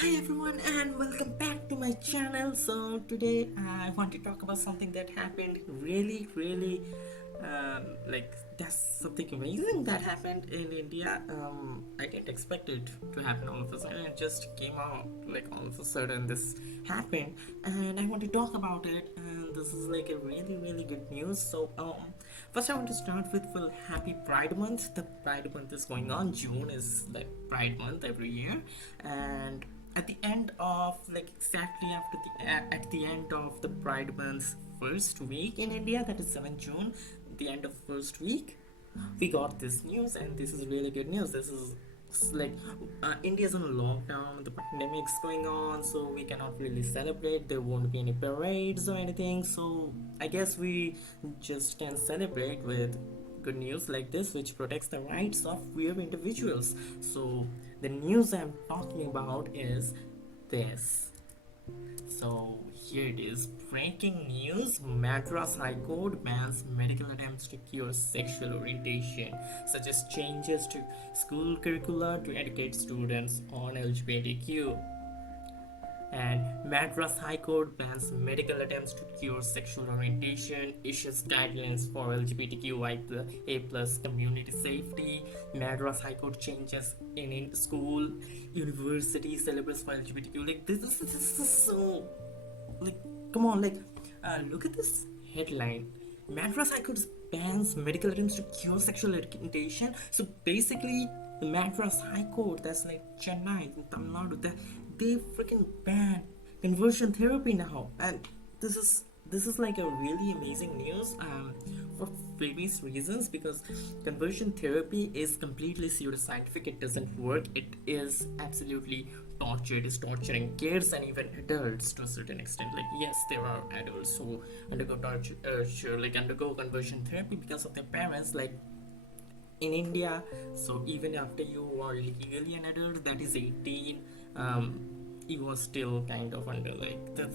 Hi everyone and welcome back to my channel. So today I want to talk about something that happened really like that's something amazing that happened in India. I didn't expect it to happen all of a sudden. It just came out like all of a sudden this happened and I want to talk about it, and this is like a really good news. So first I want to start with, well, happy Pride Month. The Pride Month is going on. June is like Pride Month every year, and at the end of like exactly after at the end of the Pride Month's first week in India, that is 7th June, the end of first week, we got this news, and this is really good news. This is like India's on a lockdown, the pandemic's going on, so we cannot really celebrate. There won't be any parades or anything, so I guess we just can celebrate with good news like this, which protects the rights of queer individuals. So the news I'm talking about is this. So here it is. Breaking news. Madras High Court bans medical attempts to cure sexual orientation, such as changes to school curricula to educate students on LGBTQ. And Madras High Court bans medical attempts to cure sexual orientation, issues guidelines for LGBTQI+ plus community safety. Madras High Court changes in school, university syllabus for LGBTQ. Like this is so, like, come on, like, look at this headline. Madras High Court bans medical attempts to cure sexual orientation. So basically, the Madras High Court, that's like Chennai in Tamil Nadu, they freaking ban conversion therapy now, and this is like a really amazing news for various reasons, because conversion therapy is completely pseudoscientific. It doesn't work. It is absolutely torture. It is torturing kids and even adults to a certain extent. Like, yes, there are adults who undergo torture, like undergo conversion therapy because of their parents, like in India. So even after you are legally an adult, that is 18, you are still kind of under like the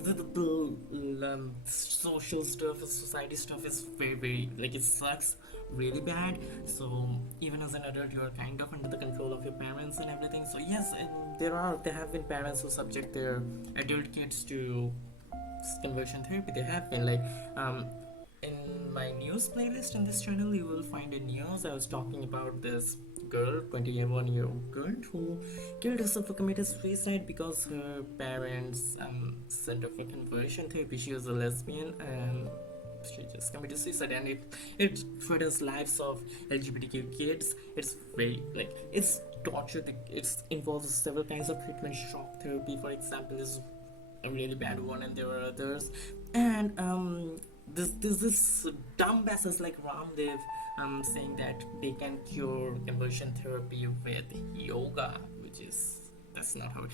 social stuff, society stuff is very like it sucks really bad. So even as an adult, you are kind of under the control of your parents and everything. So yes, and there have been parents who subject their adult kids to conversion therapy. There have been like in my news playlist in this channel, you will find a news. I was talking about this girl, 21-year-old girl, who killed herself or committed suicide because her parents sent her for conversion therapy. She was a lesbian, and she just committed suicide, and it threatens lives of LGBTQ kids. It's very like it's torture. It involves several kinds of treatment. Shock therapy, for example, is a really bad one, and there are others. And this dumbasses like Ramdev saying that they can cure conversion therapy with yoga, which is, that's not how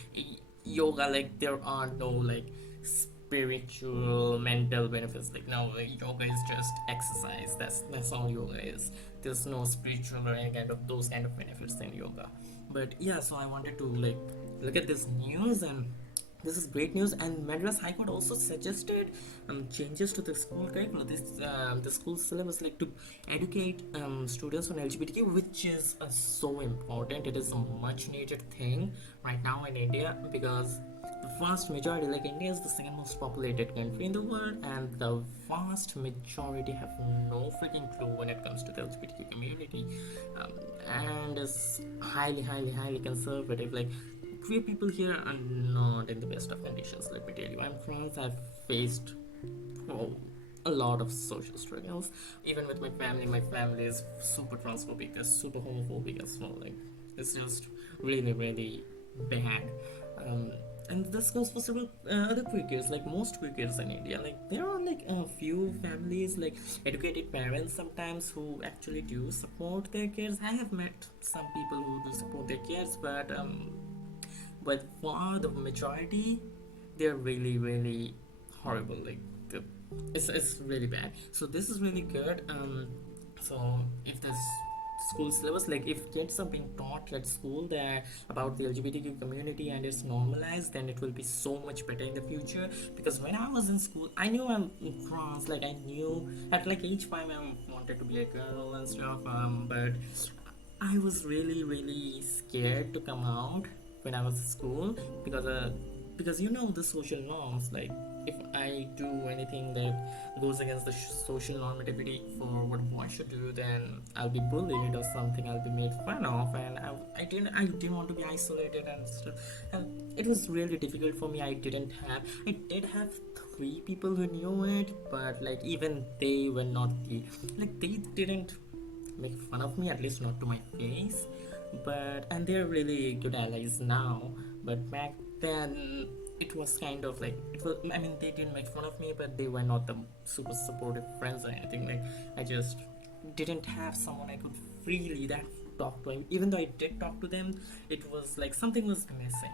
yoga, like there are no like spiritual mental benefits. Like, no, yoga is just exercise. That's all yoga is. There's no spiritual or any kind of those kind of benefits in yoga. But yeah, so I wanted to like look at this news, and this is great news. And Madras High Court also suggested changes to the school curriculum, the school syllabus, like to educate students on LGBTQ, which is so important. It is a much needed thing right now in India, because the vast majority, like India is the second most populated country in the world, and the vast majority have no freaking clue when it comes to the LGBTQ community, and is highly conservative. Like, queer people here are not in the best of conditions. Let me tell you, I'm trans. I've faced oh, a lot of social struggles. Even with my family is super transphobic, super homophobic as well. Like, it's just really bad. And this goes for several other queer kids, like most queer kids in India. Like, there are like a few families, like educated parents sometimes, who actually do support their kids. I have met some people who do support their kids, but for the majority, they're really horrible. Like, it's really bad. So this is really good. So if this school syllabus, like if kids are being taught at school that about the LGBTQ community and it's normalized, then it will be so much better in the future. Because when I was in school, I knew I'm trans. Like, I knew at like age 5 I wanted to be a girl and stuff, but I was really scared to come out when I was in school, because you know the social norms. Like if I do anything that goes against the social normativity for what boys should do, then I'll be bullied or something. I'll be made fun of, and I didn't want to be isolated and stuff. And it was really difficult for me. I did have three people who knew it, but like even they were not they didn't make fun of me, at least not to my face. But and they're really good allies now, but back then it was kind of like it was, I mean, they didn't make fun of me, but they were not the super supportive friends or anything. Like I just didn't have someone I could freely that talk to. Even though I did talk to them, it was like something was missing.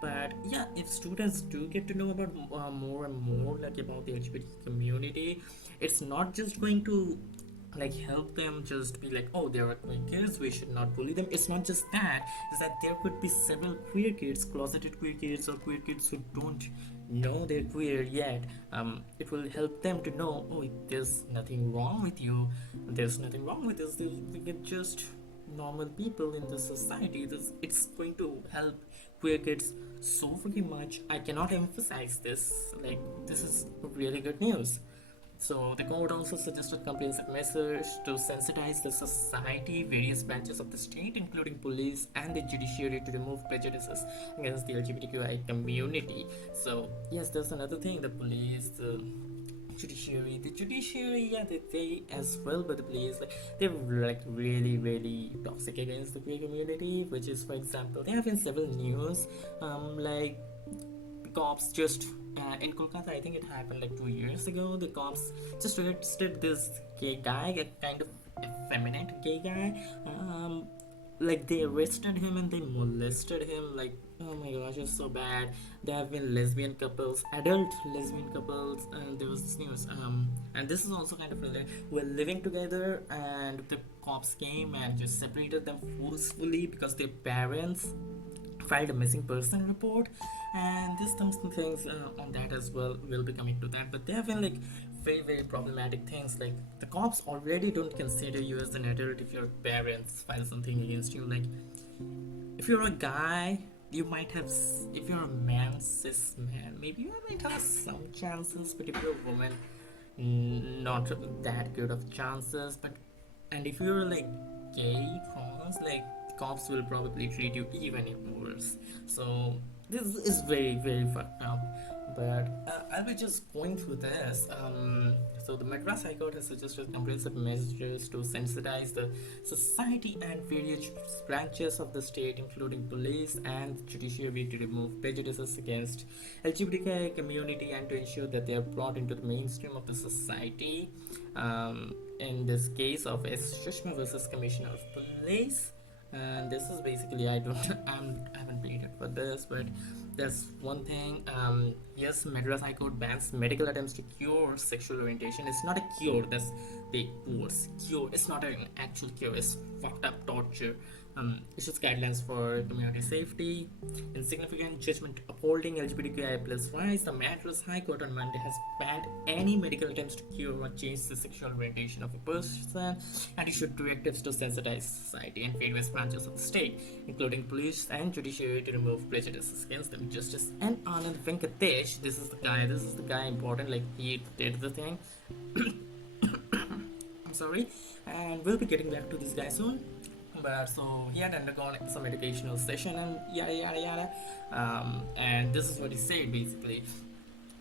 But yeah, if students do get to know about more and more like about the LGBT community, it's not just going to like help them just be like, oh, there are queer kids, we should not bully them. It's not just that, it's that there could be several queer kids, closeted queer kids, or queer kids who don't know they're queer yet. It will help them to know, oh, there's nothing wrong with you, there's nothing wrong with us, we're just normal people in the society. It's going to help queer kids so freaking much. I cannot emphasize this. Like this is really good news. So the court also suggested comprehensive measures to sensitize the society, various branches of the state, including police and the judiciary, to remove prejudices against the LGBTQI community. So yes, there's another thing: the police, the judiciary, yeah, they as well, but the police, like they're like really, really toxic against the queer community. Which is, for example, there have been several news, like cops just in Kolkata, I think it happened like 2 years ago. The cops just arrested this gay guy, a kind of effeminate gay guy. Like they arrested him and they molested him. Like, oh my gosh, it's so bad. There have been lesbian couples, adult lesbian couples, and there was this news. And this is also kind of related. We're living together, and the cops came and just separated them forcefully because their parents filed a missing person report. And there's some things on that as well. We'll be coming to that, but there have been like very, very problematic things. Like the cops already don't consider you as an adult if your parents file something against you. Like if you're a guy, you might have, if you're a man, cis man, maybe you might have some chances, but if you're a woman, not that good of chances. But and if you're like gay, trans, like cops will probably treat you even worse. So this is very, very fucked up. But I'll be just going through this. So the Madras High Court has suggested comprehensive measures to sensitize the society and various branches of the state, including police and judiciary, to remove prejudices against LGBTQI community and to ensure that they are brought into the mainstream of the society. In this case of S. Sushma versus Commissioner of Police. And this is basically, I haven't played it for this, but that's one thing. Yes, Madras High Court bans medical attempts to cure sexual orientation. It's not a cure, that's the words. Cure, it's not an actual cure, it's fucked up torture. Issues guidelines for community safety. In significant judgment upholding LGBTQI plus rights, the Madras High Court on Monday has banned any medical attempts to cure or change the sexual orientation of a person and issued directives to sensitize society and various branches of the state, including police and judiciary, to remove prejudices against them. Justice N Anand Venkatesh, this is the guy important, like he did the thing. I'm sorry, and we'll be getting back to this guy soon. But so he had undergone some educational session and yada yada yada, and this is what he said basically: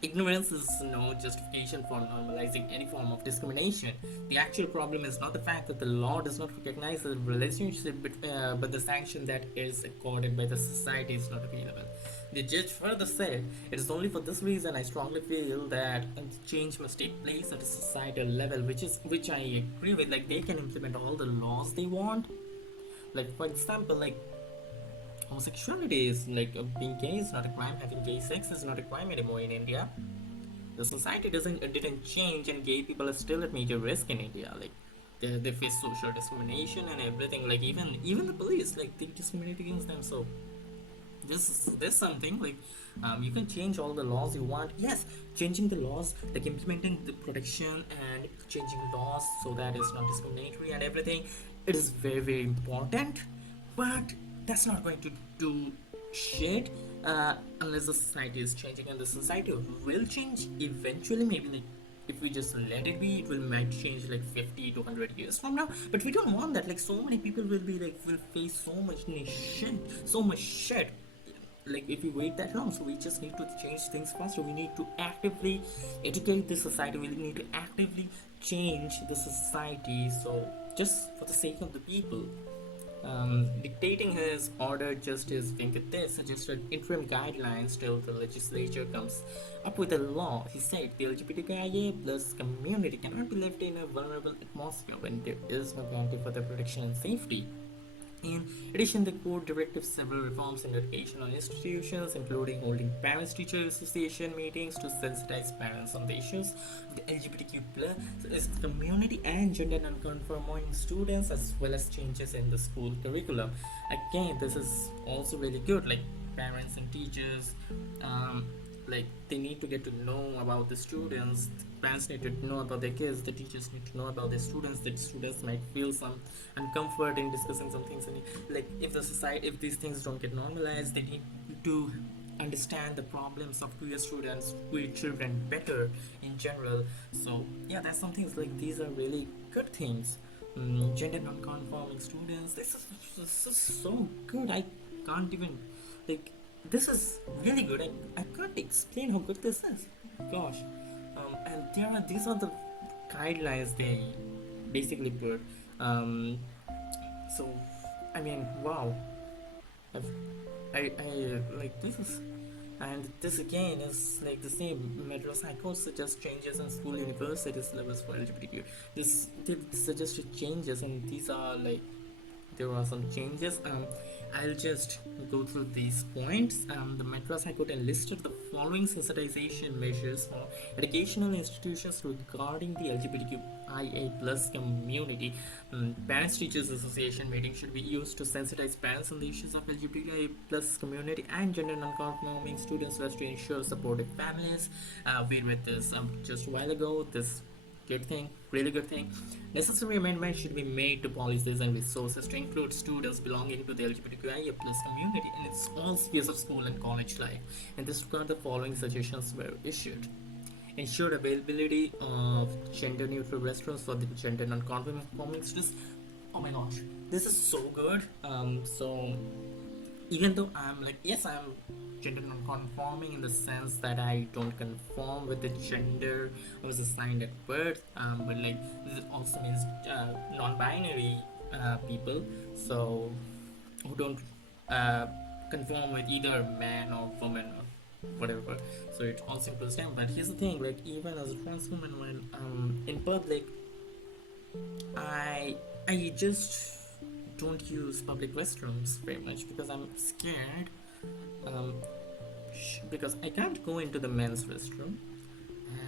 ignorance is no justification for normalizing any form of discrimination. The actual problem is not the fact that the law does not recognize the relationship, but the sanction that is accorded by the society is not available. The judge further said, it is only for this reason I strongly feel that change must take place at a societal level, which I agree with. Like they can implement all the laws they want. Like for example, like homosexuality is like being gay is not a crime, having gay sex is not a crime anymore in India. The society didn't change, and gay people are still at major risk in India. Like they face social discrimination and everything. Like even the police, like they discriminate against them. So this something like you can change all the laws you want. Yes, changing the laws, like implementing the protection and changing laws so that it's not discriminatory and everything, it is very, very important. But that's not going to do shit unless the society is changing, and the society will change eventually. Maybe like if we just let it be, it will might change like 50 to 100 years from now. But we don't want that. Like so many people will be like will face so much shit, so much shit. Like if we wait that long, so we just need to change things faster. We need to actively educate the society. We need to actively change the society. So just for the sake of the people, dictating his order, Justice Venkatesh suggested interim guidelines till the legislature comes up with a law. He said the LGBTQIA plus community cannot be left in a vulnerable atmosphere when there is no guarantee for their protection and safety. In addition, the court directed several reforms in educational institutions, including holding parents-teacher association meetings to sensitize parents on the issues of the LGBTQ plus community and gender non-conforming students, as well as changes in the school curriculum. Again, this is also really good. Like parents and teachers, like they need to get to know about the students. Parents need to know about their kids. The teachers need to know about their students. The students might feel some uncomfort in discussing some things. And like if the society, if these things don't get normalized, they need to understand the problems of queer students, queer children better in general. So yeah, that's some things like these are really good things. Gender non-conforming students. This is so good. I can't even like. This is really good. I can't explain how good this is. Gosh. And these are the guidelines they basically put. So I mean, wow. I've, I like this is, and this again is like the same. Madras High Court suggests changes in school university syllabus for LGBTQ. This they suggested changes, and these are like there are some changes. I'll just go through these points. The Madras High Court enlisted the following sensitization measures for educational institutions regarding the LGBTQIA plus community. Parents Teachers Association meetings should be used to sensitize parents on the issues of LGBTQIA plus community and gender non-conforming students, so as to ensure supportive families. We read this just a while ago. This good thing, really good thing. Necessary amendments should be made to policies and resources to include students belonging to the LGBTQIA plus community in its all spheres of school and college life. In this regard, the following suggestions were issued. Ensure availability of gender-neutral restrooms for the gender non-conforming students. Oh my gosh, this is so good. So even though I'm like, yes, I'm gender non-conforming in the sense that I don't conform with the gender I was assigned at birth, but like this also means non-binary people, so who don't conform with either man or woman or whatever. So it also includes them. But here's the thing: like even as a trans woman, when in public, I just don't use public restrooms very much because I'm scared. Um, because I can't go into the men's restroom,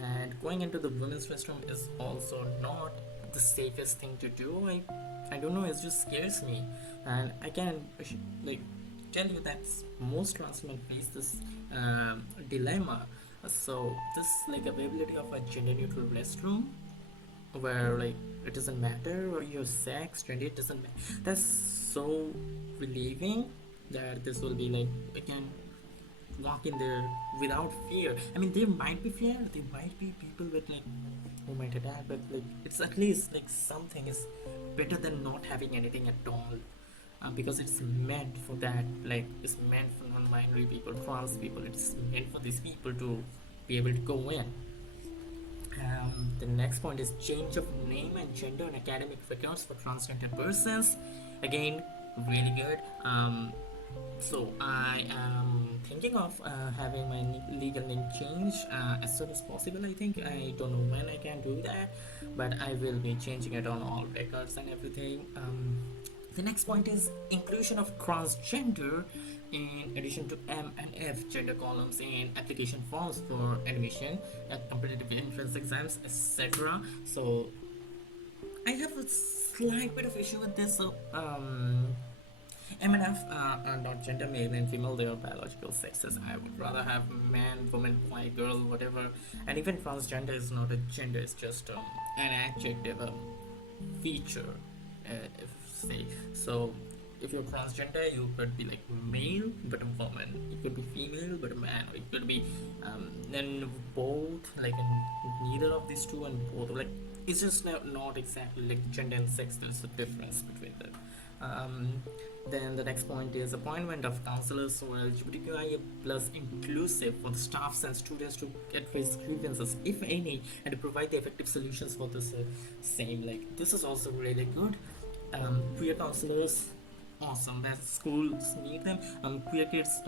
and going into the women's restroom is also not the safest thing to do. I don't know. It just scares me, and I can like tell you that most trans men face this dilemma. So this like availability of a gender neutral restroom where like it doesn't matter or your sex, gender, it doesn't matter. That's so relieving that this will be like I can walk in there without fear. I mean, there might be fear, there might be people with like who might attack, but like it's at least like something is better than not having anything at all. Because it's meant for that, like it's meant for non-binary people, trans people. It's meant for these people to be able to go in. The next point is change of name and gender and academic records for transgender persons. Again, really good. So I am thinking of having my legal name changed as soon as possible. I think I don't know when I can do that, but I will be changing it on all records and everything. The next point is inclusion of transgender in addition to M and F gender columns in application forms for admission at competitive entrance exams, etc. So I have a slight bit of issue with this. So M and F are not gender, male and female, they are biological sexes. I would rather have man, woman, boy, girl, whatever. And even transgender is not a gender, it's just an adjective, a feature, if say. So if you're transgender, you could be like male but a woman, you could be female but a man, or you could be then both, like in neither of these two and both, like it's just not exactly like gender and sex, there's a difference between them. um, then the next point is appointment of counselors who are LGBTQIA plus inclusive for the staffs and students to address grievances, if any, and to provide the effective solutions for this same. Like this is also really good. Queer counselors, awesome. That schools need them. Queer kids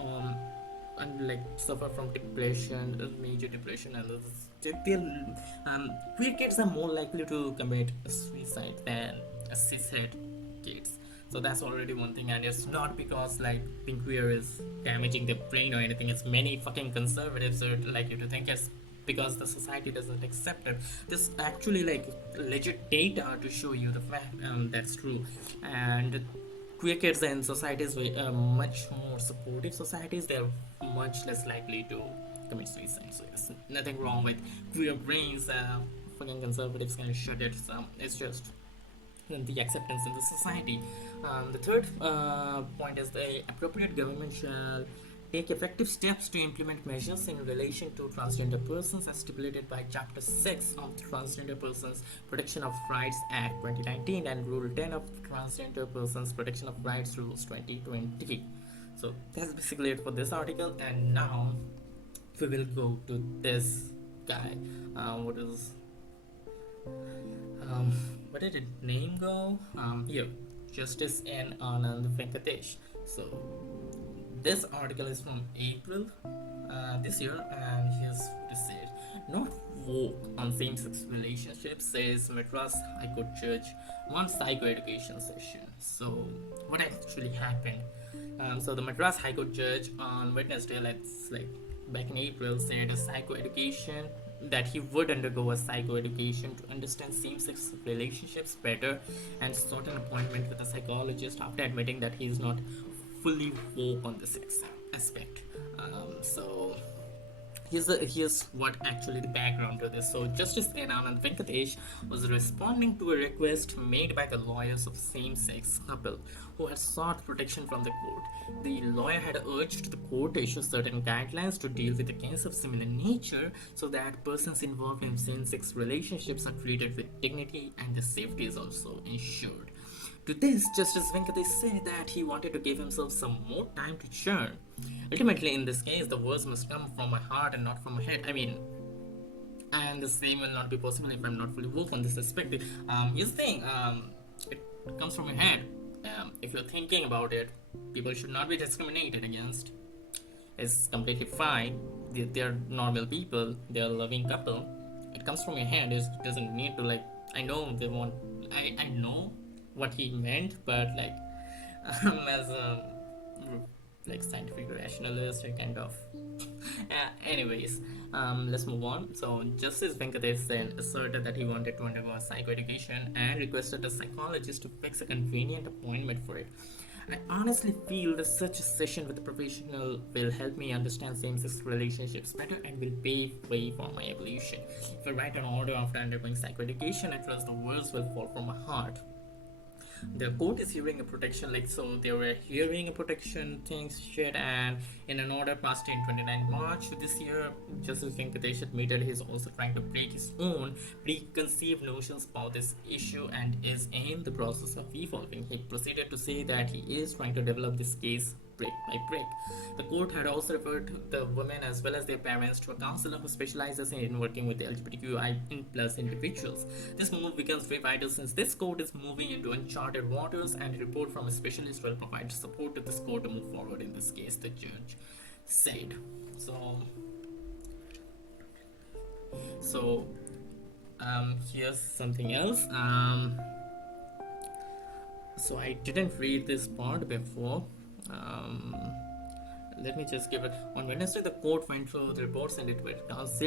and like suffer from depression, major depression, and queer kids are more likely to commit suicide than cishet kids. So that's already one thing, and it's not because like being queer is damaging their brain or anything. It's many fucking conservatives are likely to think it's because the society doesn't accept it. There's actually like legit data to show you the fact that's true. And queer kids in societies with much more supportive societies, they're much less likely to commit suicide. So there's nothing wrong with queer brains. Fucking conservatives can shut it. So it's just the acceptance in the society. The third point is the appropriate government shall take effective steps to implement measures in relation to transgender persons as stipulated by Chapter 6 of the Transgender Persons Protection of Rights Act 2019 and Rule 10 of Transgender Persons Protection of Rights Rules 2020. So that's basically it for this article, and now we will go to this guy. What did his name go? Here, Justice N Anand Venkatesh. So this article is from April this year, and here's what it said. Not woke on same-sex relationships, says Madras High Court judge one psychoeducation session. So what actually happened? So the Madras High Court judge on Wednesday, like back in April, said a psychoeducation that he would undergo a psychoeducation to understand same-sex relationships better and sought an appointment with a psychologist after admitting that he is not fully woke on this aspect. So here's what actually the background to this. So Justice N Anand Venkatesh was responding to a request made by the lawyers of same-sex couple who had sought protection from the court. The lawyer had urged the court to issue certain guidelines to deal with a case of similar nature so that persons involved in same-sex relationships are treated with dignity and their safety is also ensured. To this, Justice Venkatesh said that he wanted to give himself some more time to churn. Ultimately, in this case, the words must come from my heart and not from my head. I mean, and the same will not be possible if I'm not fully woke on this aspect. Here's the thing, it comes from your head. If you're thinking about it, people should not be discriminated against. It's completely fine. They're normal people. They're a loving couple. It comes from your head. It doesn't need to like. I know they want. I know what he meant, but like as a like scientific rationalist, I kind of anyways, let's move on. So Justice Venkatesh then asserted that he wanted to undergo a psychoeducation and requested a psychologist to fix a convenient appointment for it. I honestly feel that such a session with a professional will help me understand same-sex relationships better and will pave way for my evolution. If I write an order after undergoing psychoeducation, I trust the words will fall from my heart. The court is hearing a protection, like, so they were hearing a protection things shit, and in an order passed in 29 March this year, Justice Venkatesh admitted he's also trying to break his own preconceived notions about this issue and is in the process of evolving. He proceeded to say that he is trying to develop this case brick by brick. The court had also referred the women as well as their parents to a counselor who specializes in working with the LGBTQI plus individuals. This move becomes very vital since this court is moving into uncharted waters, and a report from a specialist will provide support to this court to move forward in this case, the judge said. So here's something else. So I didn't read this part before. Let me just give it. On Wednesday, the court went through the reports and it will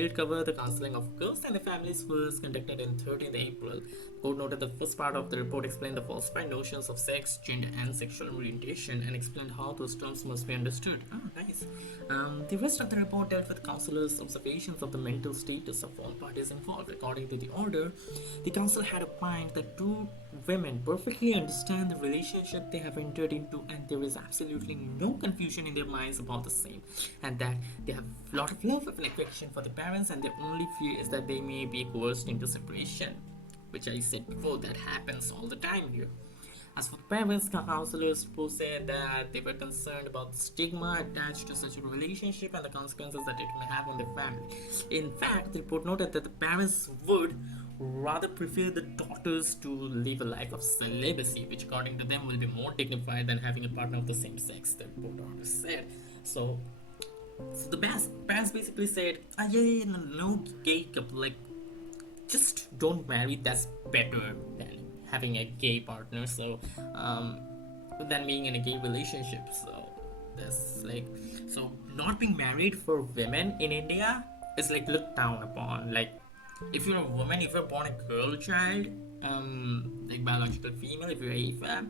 cover the counseling of girls and the families was conducted in 13th April. The court noted the first part of the report explained the falsified notions of sex, gender, and sexual orientation and explained how those terms must be understood. Nice. The rest of the report dealt with counselors' observations of the mental status of all parties involved. According to the order, the council had opined that two women perfectly understand the relationship they have entered into, and there is absolutely no confusion in their minds about the same, and that they have a lot of love and affection for the parents, and their only fear is that they may be coerced into separation, which I said before, that happens all the time here. As for the parents, counselors said that they were concerned about the stigma attached to such a relationship and the consequences that it may have on their family. In fact, the report noted that the parents would rather prefer the daughters to live a life of celibacy, which according to them will be more dignified than having a partner of the same sex, the report authors said. So the parents basically said, yeah, no gay couple, like, just don't marry, that's better than having a gay partner, so than being in a gay relationship. So that's like, so not being married for women in India is like looked down upon. Like, if you're a woman, if you're born a girl child, like biological female, if you're AFAB,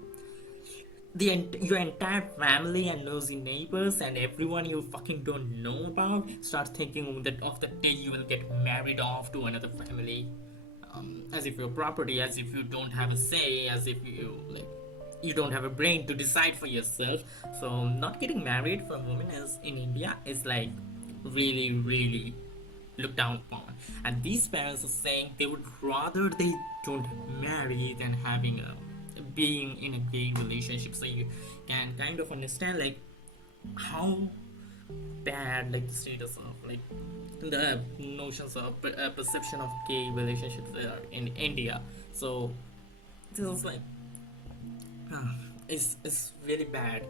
your entire family and nosy neighbors and everyone you fucking don't know about start thinking that of the day you will get married off to another family, as if you're property, as if you don't have a say, as if you don't have a brain to decide for yourself. So not getting married for women is in India is like really, really looked down upon. And these parents are saying they would rather they don't marry than having a being in a gay relationship. So you can kind of understand like how bad like the status of like the notions of perception of gay relationships are in India. So this is like is really bad.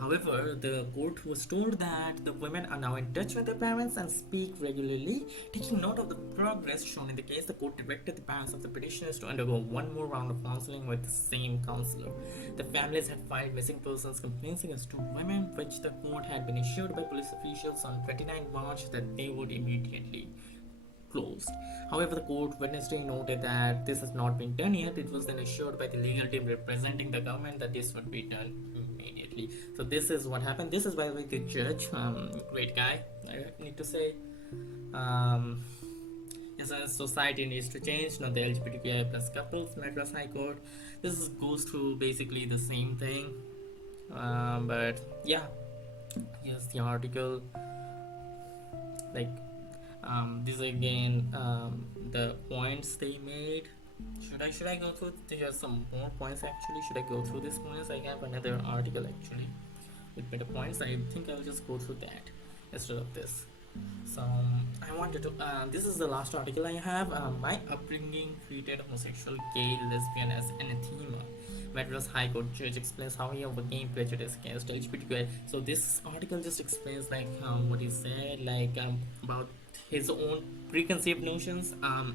However, the court was told that the women are now in touch with their parents and speak regularly. Taking note of the progress shown in the case, the court directed the parents of the petitioners to undergo one more round of counseling with the same counselor. The families had filed missing persons complaints against two women, which the court had been issued by police officials on 29 March that they would immediately closed. However, the court Wednesday noted that this has not been done yet. It was then assured by the legal team representing the government that this would be done immediately. So this is what happened. This is by the way the judge, great guy, I need to say. Yes, a society needs to change, not the LGBTQ plus couples. Madras High Court. Goes through basically the same thing, but yeah, here's the article. Like, these again the points they made. Should I go through? There are some more points actually. Should I go through these points? I have another article actually with better points. I think I'll just go through that instead of this. So I wanted to. This is the last article I have. My upbringing treated homosexual, gay, lesbian as anathema. Madras High Court judge explains how he overcame prejudice against LGBTQ. So this article just explains like what he said, like about his own preconceived notions.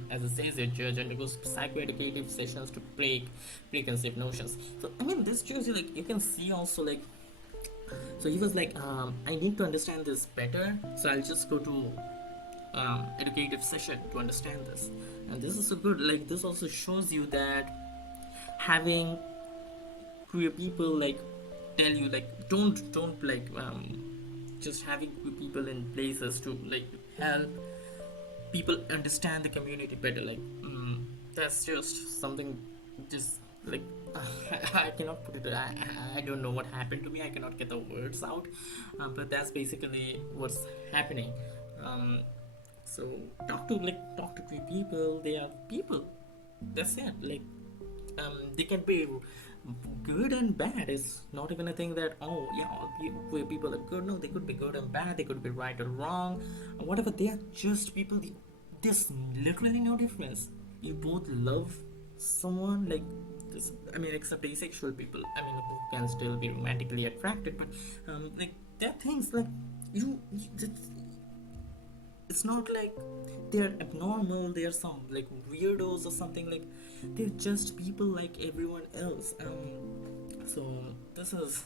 As it says, the judge undergoes psychoeducative sessions to break preconceived notions. So I mean, this shows you like you can see also like. So he was like, I need to understand this better, so I'll just go to educative session to understand this. And this is so good. Like this also shows you that having queer people like tell you like don't like just having queer people in places to like help people understand the community better. Like that's just something just like I cannot put it. I don't know what happened to me. I cannot get the words out. But that's basically what's happening. So talk to queer people. They are people. That's it. Like they can be good and bad. It's not even a thing that oh yeah all queer people are good. No, they could be good and bad. They could be right or wrong. Whatever. They are just people. There's literally no difference. You both love someone like. I mean, except asexual people. I mean, who can still be romantically attracted, but like there are things like it's not like they're abnormal. They're some like weirdos or something. Like they're just people like everyone else. So this is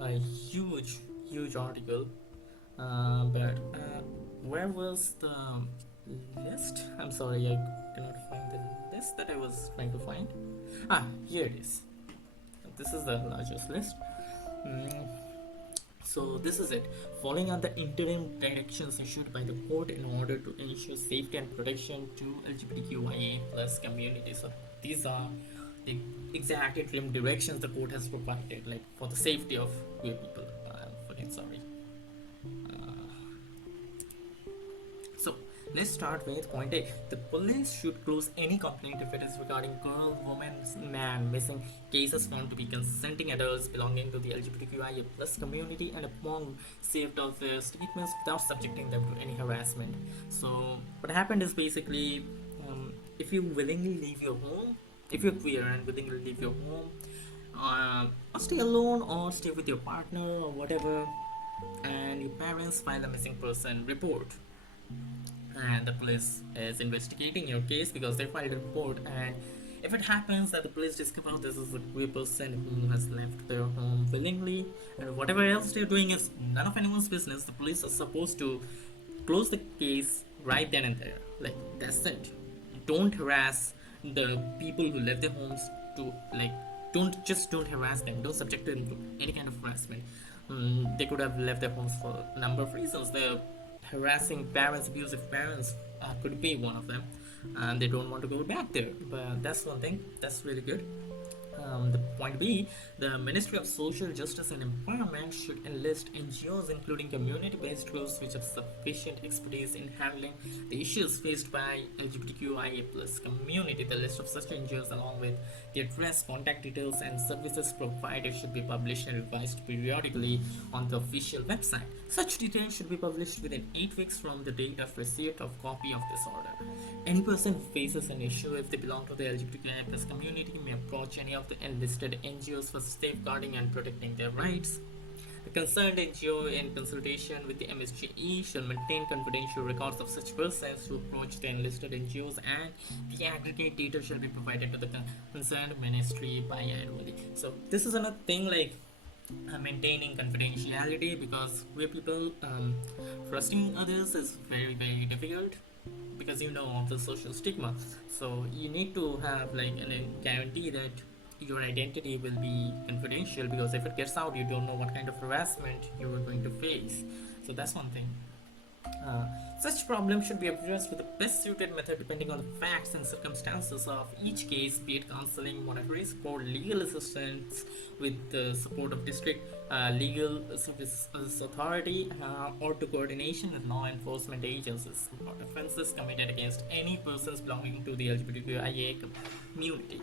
a huge article. But where was the list? I'm sorry, I cannot find the list that I was trying to find. Here it is. This is the largest list. So this is it. Following on the interim directions issued by the court in order to ensure safety and protection to LGBTQIA plus community. So these are the exact interim directions the court has provided, like for the safety of queer people. I'm fucking sorry. So let's start with point A. The police should close any complaint if it is regarding girl, woman, man, missing cases found to be consenting adults belonging to the LGBTQIA plus community and upon saved of their statements without subjecting them to any harassment. So what happened is basically, if you willingly leave your home, if you're queer and willingly leave your home, or stay alone or stay with your partner or whatever, and your parents file a missing person report, and the police is investigating your case because they filed a report, and if it happens that the police discover this is a queer person who has left their home willingly and whatever else they're doing is none of anyone's business, the police are supposed to close the case right then and there. Like, that's it. Don't harass the people who left their homes to, like, don't harass them, don't subject them to any kind of harassment. They could have left their homes for a number of reasons. They're harassing parents, abusive parents could be one of them, and they don't want to go back there. But that's one thing, that's really good. The point B, the Ministry of Social Justice and Empowerment should enlist NGOs, including community-based groups, which have sufficient expertise in handling the issues faced by LGBTQIA plus community. The list of such NGOs, along with the address, contact details, and services provided, should be published and revised periodically on the official website. Such details should be published within 8 weeks from the date of receipt of copy of this order. Any person who faces an issue if they belong to the LGBTQIA plus community may approach any of the enlisted NGOs for safeguarding and protecting their rights. The concerned NGO, in consultation with the MSGE, shall maintain confidential records of such persons who approach the enlisted NGOs, and the aggregate data shall be provided to the concerned ministry biannually. So this is another thing, like maintaining confidentiality, because queer people trusting others is very very difficult because you know of the social stigma. So you need to have like a guarantee that your identity will be confidential, because if it gets out you don't know what kind of harassment you are going to face. So that's one thing. Such problems should be addressed with the best suited method depending on the facts and circumstances of each case, be it counseling, monetary support, legal assistance with the support of district legal services authority, or to coordination with law enforcement agencies for offences committed against any persons belonging to the LGBTQIA community,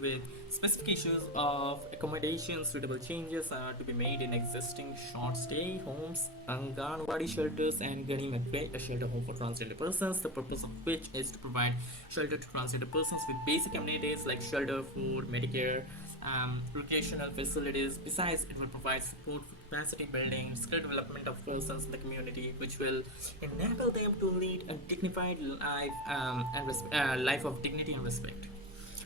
with specific issues of accommodation. Suitable changes are to be made in existing short stay homes, Anganwadi shelters, and Gani Makwe, a shelter home for transgender persons, the purpose of which is to provide shelter to transgender persons with basic amenities like shelter, food, Medicare, recreational facilities. Besides, it will provide support for capacity building, skill development of persons in the community, which will enable them to lead a dignified life, life of dignity and respect,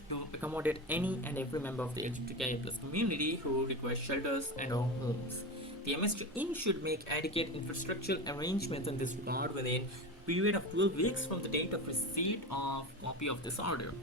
to accommodate any and every member of the LGBTQIA plus community who requires shelters and or homes. The MSGE should make adequate infrastructural arrangements in this regard within a period of 12 weeks from the date of receipt of copy of this order.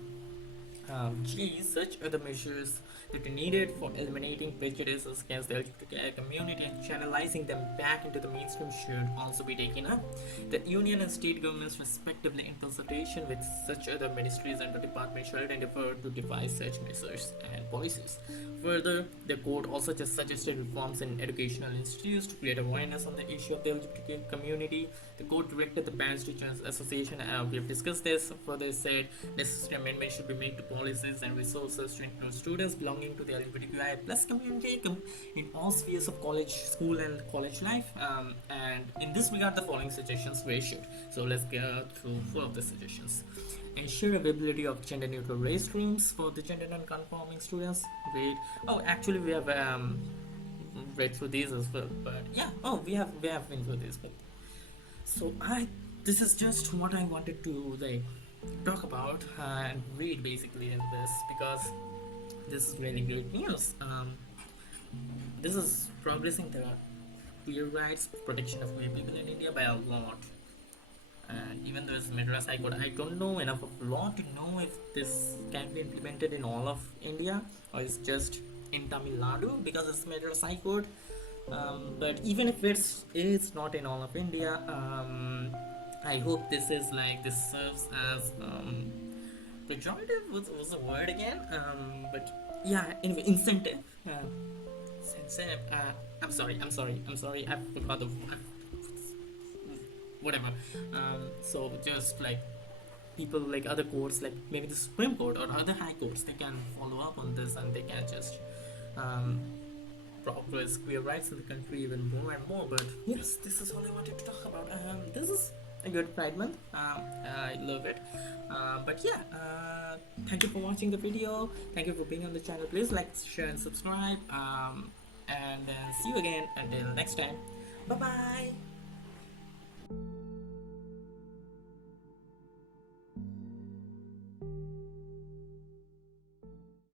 G. Such other measures that are needed for eliminating prejudices against the LGBTQI community and channelizing them back into the mainstream should also be taken up. The union and state governments, respectively, in consultation with such other ministries and the department, should endeavor to devise such measures and policies. Further, the court also just suggested reforms in educational institutes to create awareness on the issue of the LGBTQ community. The court directed the Parents Teachers Association, we have discussed this. Further said necessary amendments should be made to policies and resources to include students belonging to the LGBTQI plus community in all spheres of college, school, and college life. And in this regard, the following suggestions were issued. So let's go through 4 of the suggestions. Ensure availability of gender neutral restrooms for the gender non-conforming students. Great. Oh, actually, we have read through these as well. But yeah, we have been through this. But so this is just what I wanted to like talk about and read basically in this, because this is really great news. This is progressing the queer rights, protection of queer people in India by a lot. And even though it's Madras High Court, I don't know enough of law to know if this can be implemented in all of India or it's just in Tamil Nadu, because it's Madras High Court. But even if it's not in all of India, I hope this serves as pejorative was the word again, but yeah, anyway, incentive. I'm sorry, I forgot the whatever. So just like people like other courts, like maybe the Supreme Court or other high courts, they can follow up on this and they can just um, progress queer rights in the country even more and more. But yes, this is all I wanted to talk about. This is a good Pride Month. I love it. But yeah, thank you for watching the video. Thank you for being on the channel. Please like, share, and subscribe. And see you again until next time. Bye bye.